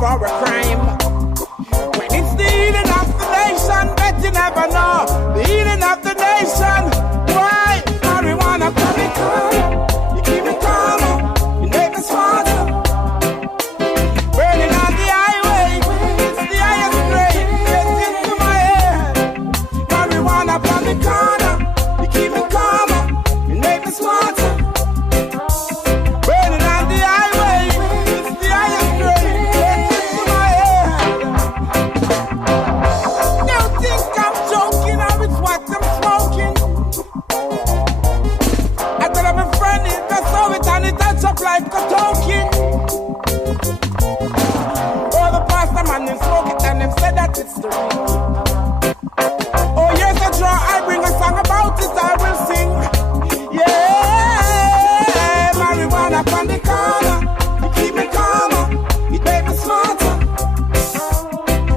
for a crime. When it's the healing of the nation, bet you never know. The healing of the nation. Why? Marijuana from the corner. You keep me calmer, you make me smarter. Burning on the highway, it's the highest grade. Gets into my head. Marijuana from the corner. You keep me calmer, you make me smarter. Burning on the highway, it's the highest grade. Gets into my head. You think I'm joking or it's what I'm smoking? I tell my friend it, I saw it and it touch up like a token. Oh, the pastor man, them smoke it and them said that it's the real. Oh, yes, I draw, I bring a song about it, I will sing. Yeah, marijuana from the corner. You keep me calmer, it make me smarter.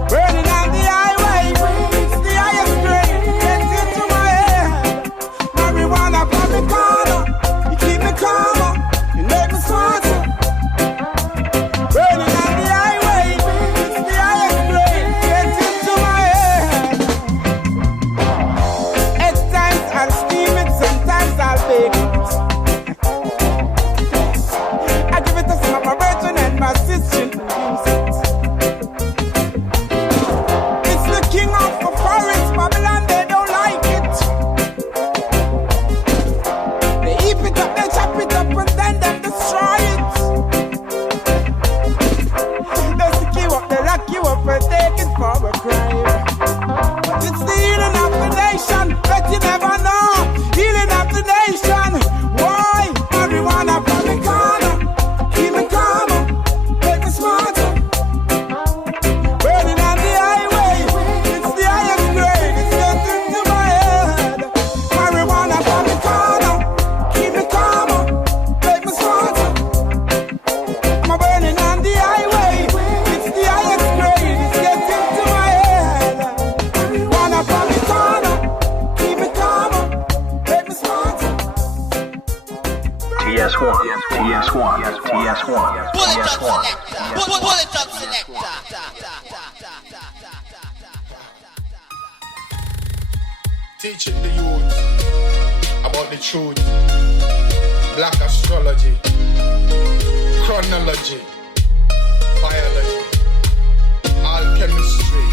Burning on the highway, it's the highest grade. Gets into my head. Marijuana from the corner. You keep me calmer, you make me smarter. Burning on the highway, it's the highest grade. Gets into my head. At times I'll steam it, sometimes I'll bake it. I give it to some of my brethren and my sisters to use it. It's the king of the forest, Babylon, they don't like it. They heap it up, they chop it up, and then they destroy it. They stick you up, they lock you up, and take it for a crime. But it's the healing of the nation, but you never know. Healing of the nation. Why? Marijuana from the corner. Keep me calmer, make me smarter. Burning on the highway, it's the highest grade. It's getting to my head. Marijuana from the corner. Keep me calmer, make me smarter. I'm burning on the highway, it's the highest grade. It's getting to my head. Marijuana from the corner. Keep me calmer, make me smarter. TS1, TS1, TS1, Bullet up TS1. selector. Bullet up selector. Teaching the youth about the truth, black astrology, chronology, biology, alchemistry,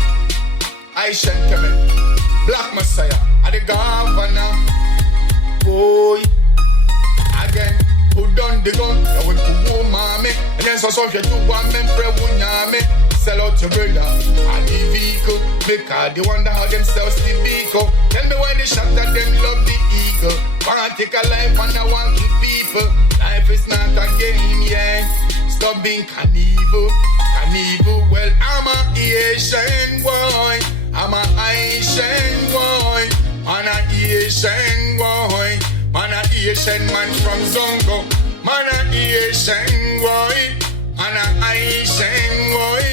Asian chemistry, Blak Mexxiah, and the governor. Boy, again, who done the gun? I went to war, mommy. And then so if you do one man, pray, me. Sell out your brother and the vehicle. Because they wonder how themselves the vehicle. Tell me why they shot at them love the eagle. Wanna take a life and I want to people. Life is not a game, yeah. Stop being cannibal. Well, I'm a Asian boy. I'm a Asian boy. I'm a Asian boy. Man a Asian man from Zongo. Man a Asian boy. Man a Asian boy.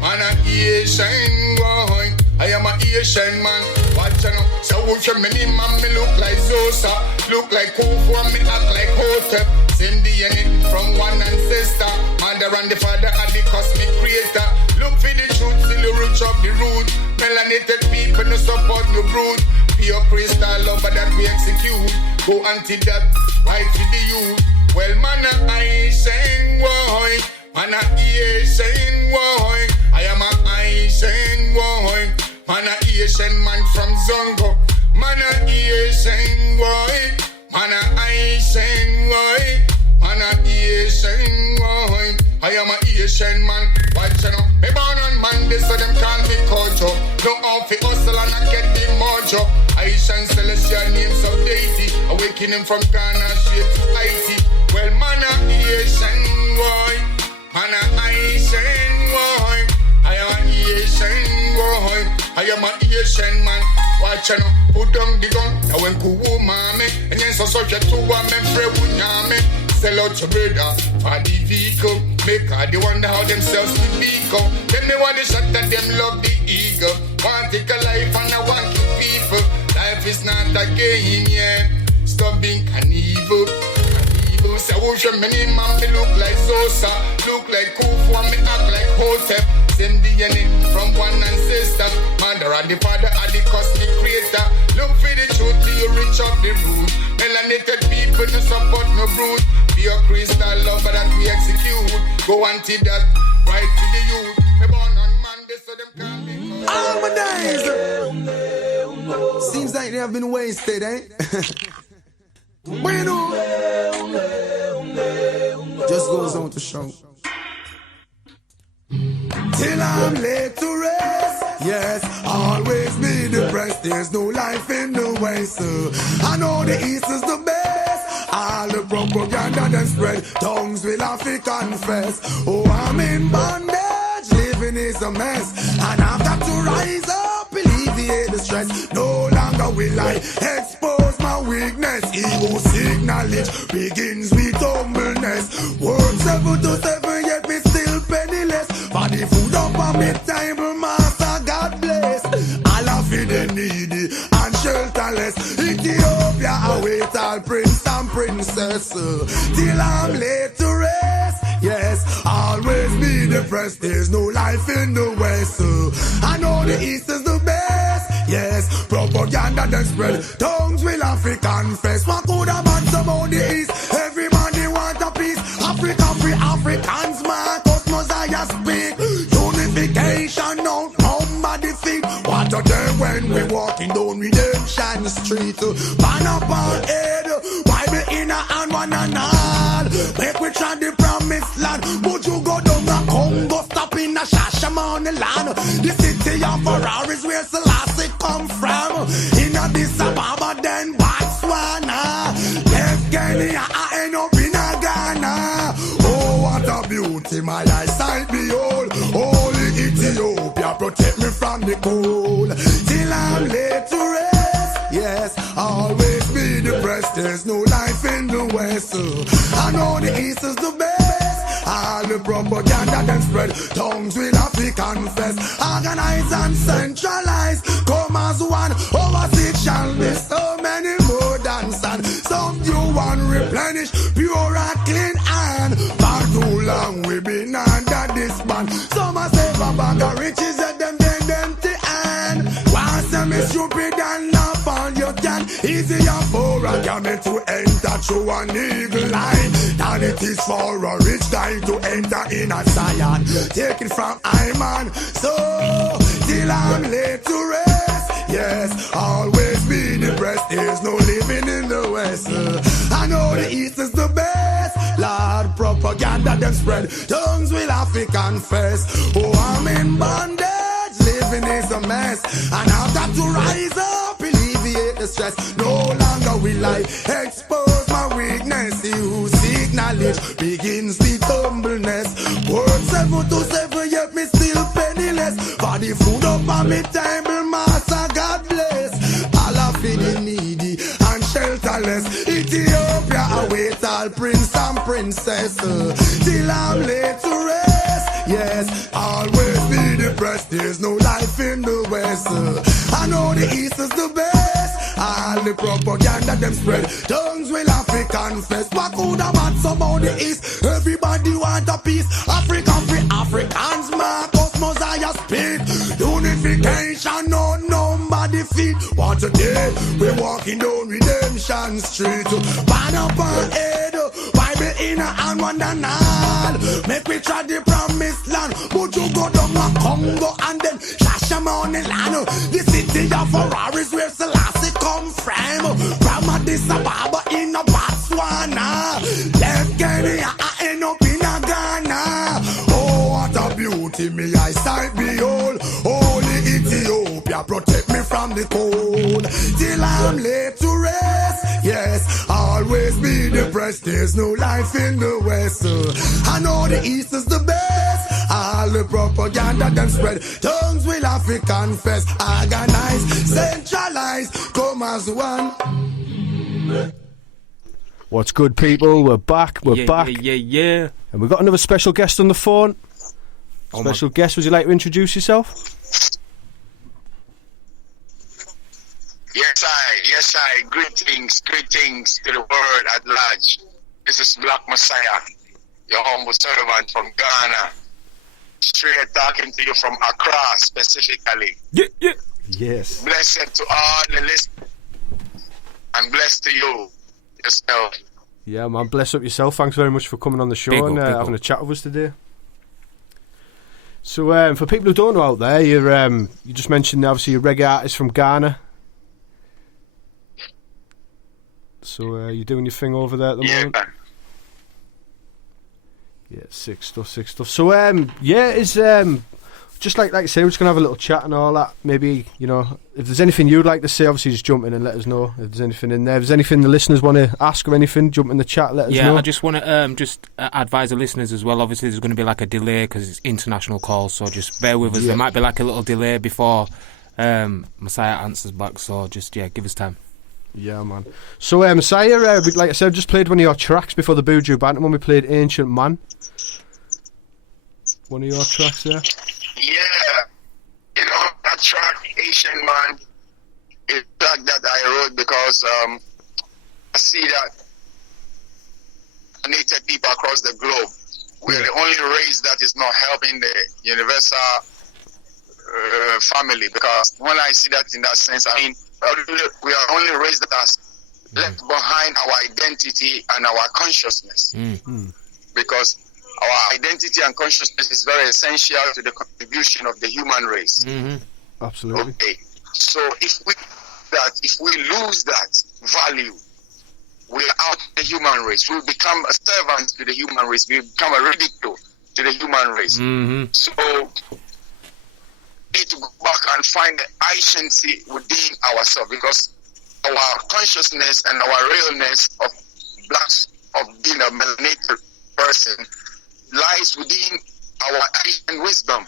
Man a Asian boy. I am a Asian man. Watch out now. So if you many man me look like Zosa. Look like Coore and me act like Hotep. Same DNA from one ancestor. Mother and the father and the cosmic creator. Look for the truth till you reach up the root. Melanated people no support no brood. Pure crystal lover that we execute. Go anti that, right to the youth. Well, man a Asian boy. Man a Asian boy. I am a Asian boy. Man a Asian man from Zongo. Man a Asian boy. Man a Asian boy. Man a Asian boy. I am a Asian man. Watch out now. Me born on Monday so them can't be caught up. No off it hustle and I get the mojo. Asian celestial names of deity. Awakening from Ghana straight to Haiti. Well, man a Asian boy. Man a Asian boy. I am a Asian boy. I am a Asian man. Watch out now. Put down the gun. Now when Coore mommy. And yes, so you two women pray with me. Sell out your brother for the vehicle. Make her they wonder how themselves will become. Tell me why they shot that them love the eagle. Want take a life and I want to people. Life is not a game, yeah. Stop being cannibal. Say, oh, your many man, me look like Zosa. Look like Coore and me act like Hotep. and the father and the cosmic creator. Look for the truth till you reach up the root. Melanated people no support no brute. Be a crystal lover that we execute. Go anti that, right to the youth. Me born on Monday so them can't be caught. All my days. Seems like they have been wasted, eh? Bueno. Just goes on to show. Till I'm laid to rest. Yes, always be depressed. There's no life in the West. I know the East is the best. All the propaganda that spread, tongues will have to confess. Oh, I'm in bondage, living is a mess. And I've got to rise up, alleviate the stress. No longer will I expose my weakness. Ego seek knowledge begins with humbleness. Work 7 to 7, yet me still penniless. For the food up on me table, master, God bless. All of the needy and shelterless. Ethiopia await all prince and princess. Till I'm laid to rest. Yes, always be depressed. There's no life in the West. I know the East is the best. Yes, propaganda that spread, tongues will have to confess. What could have been about the East? Everybody want a piece. Africa free Africans, man. Messiah speak. Unification, no nobody feet. What a day when we walking down Redemption Street. Ban up our head, Bible in a hand, one and all. Make we try the promised land. Would you go down the Congo, stop in a Shashamane land? The city of Ferraris where Selassie come from. In Addis Ababa, then Botswana. Left Kenya, I end up in a Ghana. Oh, what a beauty, my eyesight behold. Holy Ethiopia, protect me from the cold. Till I'm laid to rest. Yes, always be depressed. There's no life in the West. I know the East is the best. All the propaganda then spread, tongues will have to confess. Organize and centralize, come as one. Overseas shall be so many more than sand. Some new one replenish, pure and clean and for too long we been under this ban. Some a save a bag of riches and them then empty hand. Once them is stupid and not all you can. Easier for a camel to enter through an eagle line than it is for a rich guy to enter in a Zion. Take it from Iman. So till I'm laid to rest. Yes, always be depressed. There's no living in the West. I know the East is the best. Lord, propaganda them spread, tongues will have to confess. Oh, I'm in bondage, living is a mess. And I've got to rise up, alleviate the stress. No longer will I expose my weakness. He who seek knowledge begins with humbleness. Work 7 to 7, yet me still penniless. For the food up on me table, master, God bless. All of the needy and shelterless. Ethiopia await all prince and princess. Till I'm laid to rest. Yes, always be depressed. There's no life in the West. I know the East is the best. All the propaganda them spread, tongues will have to confess. What could have been some about the East? Everybody want a piece. Africa free Africans, Marcus Messiah speak. Unification, no nobody feet. What a day, we're walking down Redemption Street. Ban up our head, Bible in a hand, one and all. Make we try the promised land. Would you go down to Congo and then Shashamane land? The city of Ferraris where Selassie come from. From Addis Ababa in a Botswana. Left Kenya, I end up in a Ghana. Oh, what a beauty, me eyesight behold. Holy Ethiopia, protect me from the cold. Till I'm laid to rest. Yes, always be depressed. There's no life in the West. I know the East is the best. All the propaganda them spread, tongues will have to confess. Organize, centralize, come as one. What's good, people? We're back. We're back. Yeah. And we've got another special guest on the phone. Special guest, would you like to introduce yourself? Yes, I. Greetings to the world at large. This is Blak Mexxiah, your humble servant from Ghana. Straight talking to you from Accra, specifically. Yeah. Yes. Blessed to all the listeners. And blessed to you yourself. Yeah, man. Bless up yourself. Thanks very much for coming on the show and having a chat with us today. So, for people who don't know out there, you just mentioned obviously you're a reggae artist from Ghana. So, you're doing your thing over there at the moment. Yeah, sick stuff. So, is just like I say, we're just gonna have a little chat and all that. Maybe, you know, if there's anything you'd like to say, obviously just jump in and let us know. If there's anything in there, if there's anything the listeners want to ask or anything, jump in the chat, let us know. Yeah, I just want to advise the listeners as well. Obviously, there's going to be like a delay because it's international calls, so just bear with us. There might be like a little delay before Mexxiah answers back, so just give us time. Yeah, man. So, Mexxiah, like I said, just played one of your tracks before the Buju Bantam when we played Ancient Man. One of your tracks there. Yeah, you know, that track, Asian Man, is a track that I wrote because I see that Native people across the globe, we're the only race that is not helping the universal family. Because when I see that in that sense, I mean, we are only race that has left behind our identity and our consciousness. Because our identity and consciousness is very essential to the contribution of the human race. Absolutely. Okay. So if we lose that value, we are out of the human race. We become a servant to the human race. We become a ridicule to the human race. So we need to go back and find the agency within ourselves, because our consciousness and our realness of blacks, of being a melanated person, lies within our Asian wisdom,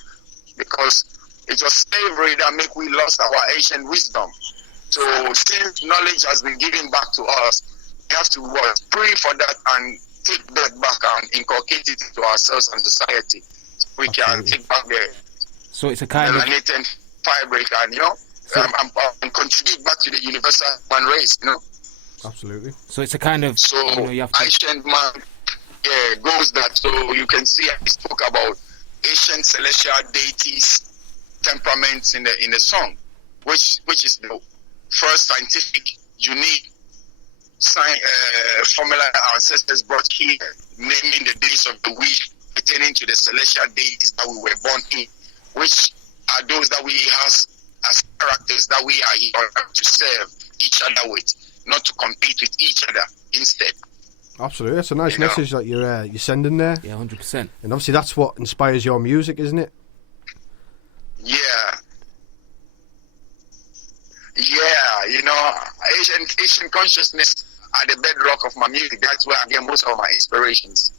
because it was slavery that make we lost our Asian wisdom. So since knowledge has been given back to us, we have to pray for that and take that back and inculcate it into ourselves and society. We can take back the melanated fabric and and contribute back to the universal human race. Absolutely. So it's a kind of you have to... Asian Man. Yeah, goes that. So you can see I spoke about ancient celestial deities, temperaments in the song, which is the first scientific, unique formula our ancestors brought here, naming the days of the week pertaining to the celestial deities that we were born in, which are those that we have as characters that we are here to serve each other with, not to compete with each other instead. Absolutely, that's a nice message that you're sending there. Yeah, 100%. And obviously that's what inspires your music, isn't it? Yeah, you know, Asian consciousness are the bedrock of my music. That's where I get most of my inspirations.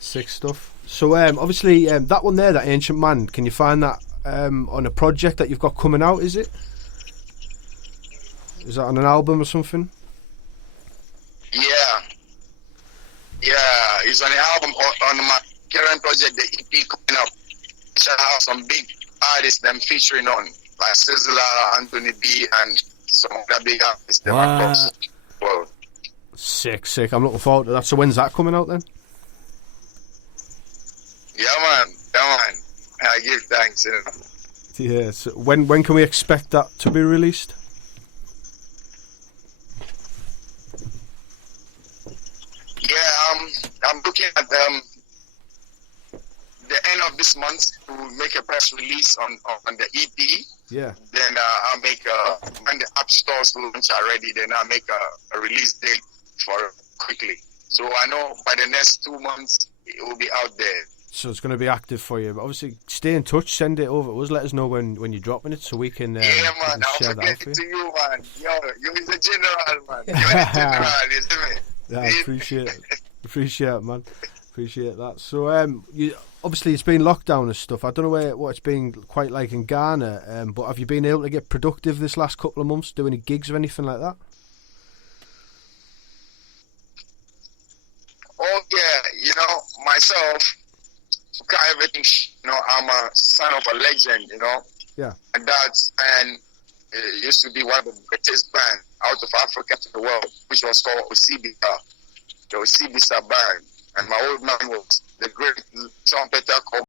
Sick stuff. So obviously that one there, that Ancient Man, can you find that on a project that you've got coming out? Is it? Is that on an album or something? Yeah, it's on the album on my current project, the EP coming up. I have some big artists I'm featuring on, like Sizzla, Anthony B, and some other big artists. Wow. Sick. I'm looking forward to that. So when's that coming out then? Yeah, man. I give thanks. Yeah. So when can we expect that to be released? Yeah, I'm looking at the end of this month to make a press release on the EP. Yeah. Then I'll make when the app stores launch already, then I'll make a release date for it quickly. So I know by the next 2 months it will be out there. So it's going to be active for you. But obviously, stay in touch. Send it over to us. Let us know when you're dropping it, so we can. Yeah, man. I'll forget it to you, man. Yo, you're the general, man. You're the general, isn't it? Yeah, I appreciate it. Appreciate it, man. Appreciate that. So, obviously, it's been lockdown and stuff. I don't know what it's been quite like in Ghana, but have you been able to get productive this last couple of months? Do any gigs or anything like that? Oh, yeah. Myself, everything, I'm a son of a legend, Yeah. And that's, and it used to be one of the greatest bands out of Africa to the world, which was called Osibisa, the Osibisa band. And my old man was the great trumpeter called